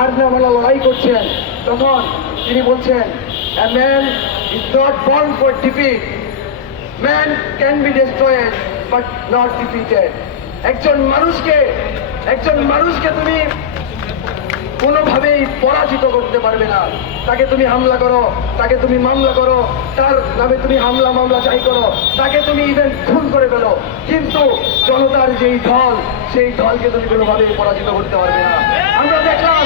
হার না মানা লড়াই করছেন, তখন তিনি বলছেন, a man is not born for defeat, man can be destroyed but not defeated. একজন মানুষকে তুমি কোনোভাবেই পরাজিত করতে পারবে না। তাকে তুমি হামলা করো, তাকে তুমি মামলা করো, তার নামে তুমি হামলা মামলা যাই করো, তাকে তুমি ইভেন খুন করে ফেলো, কিন্তু জনতার যেই দল, সেই দলকে তুমি কোনোভাবেই পরাজিত করতে পারবে না। আমরা দেখলাম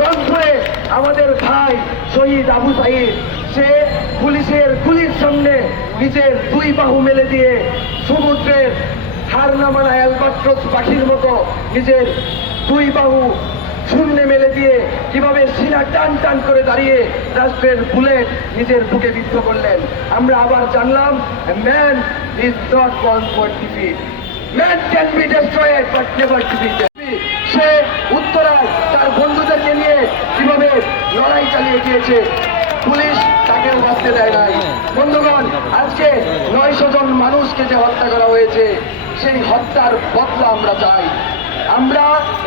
রংপুরে আমাদের ভাই শহীদ আবু সাঈদ, সে পুলিশের গুলির সামনে নিজের দুই বাহু মেলে দিয়ে সমুদ্রের হার না মানা অ্যালবাট্রস পাখির মতো নিজের দুই বাহু শূন্যে মেলে দিয়ে কিভাবে সিনা টান টান করে দাঁড়িয়ে রাষ্ট্রের বুলেট নিজের বুকে বিদ্ধ করলেন। আমরা আবার জানলাম, man is not born for defeat, man can be destroyed but never defeated. সে উত্তরায় তার বন্ধুদেরকে নিয়ে কিভাবে লড়াই চালিয়ে গিয়েছে, পুলিশ তাকেও বাঁচতে দেয় নাই। বন্ধুগণ, আজকে 900 জন মানুষকে যে হত্যা করা হয়েছে, সেই হত্যার বদলা আমরা চাই। আমরা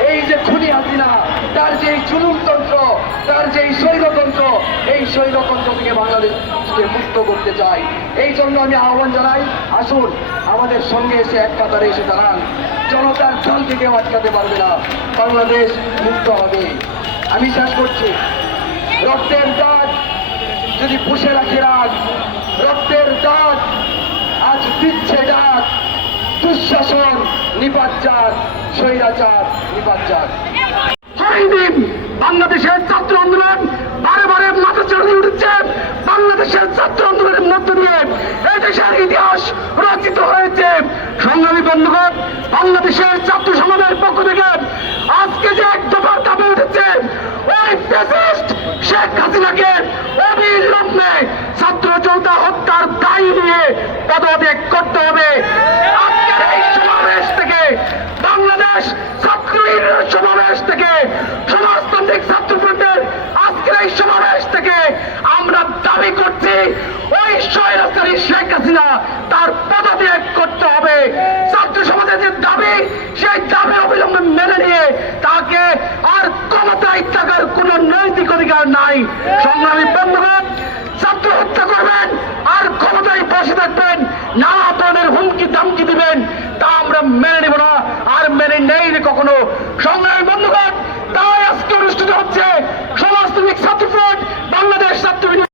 এই যে খুনি হাসিনা, তার যে জুলুমতন্ত্র, তার যে স্বৈরতন্ত্র, এই স্বৈরতন্ত্র থেকে বাংলাদেশকে মুক্ত করতে চাই। এই জন্য আমি আহ্বান জানাই, আসুন আমাদের সঙ্গে এসে এক কাতারে এসে দাঁড়ান। জনতার দলকে কেউ আটকাতে পারবে না, বাংলাদেশ মুক্ত হবে। আমি শেষ করছি, রক্তের দাগ যদি পুষে রাখে রাখ, রক্তের দাগ আজ দিচ্ছে ডাক, দুঃশাসন নিপাত যাক, স্বৈরাচার নিপাত যাক। বাংলাদেশের ছাত্র আন্দোলন বারে বারে মাথা চড়িয়ে উঠেছে। বাংলাদেশের ছাত্র আন্দোলনের মধ্য দিয়ে এদেশের ইতিহাস রচিত হয়েছে। সংগ্রামী বন্ধুগণ, বাংলাদেশের ছাত্র সমাজের পক্ষ থেকে আজকে যে এক দফার দাবি উঠেছে, ওই ফ্যাসিস্ট শেখ হাসিনাকে অবিলম্বে ছাত্র জনতা হত্যার দায় নিয়ে পদত্যাগ করতে হবে। আজকের এই সমাবেশ থেকে, বাংলাদেশ ছাত্র সমাবেশ থেকে, সমাজতান্ত্রিক ছাত্র ফ্রন্টের আজকের এই সমাবেশ থেকে আমরা দাবি করছি, ওই স্বৈরাচারী শেখ হাসিনা তার পদত্যাগ করতে হবে। ছাত্র সমাজের যে দাবি, সেই দাবি অবিলম্বে মেনে নিয়ে তাকে আর ক্ষমতায় থাকার কোন নৈতিক অধিকার নাই। সংগ্রামী বন্ধুগণ, ছাত্র হত্যা করবেন আর ক্ষমতায় বসে থাকবেন, নানা ধরনের হুমকি দামকি দিবেন, তা আমরা মেনে নেব না, আর মেনে নেই কখনো। সংগ্রামী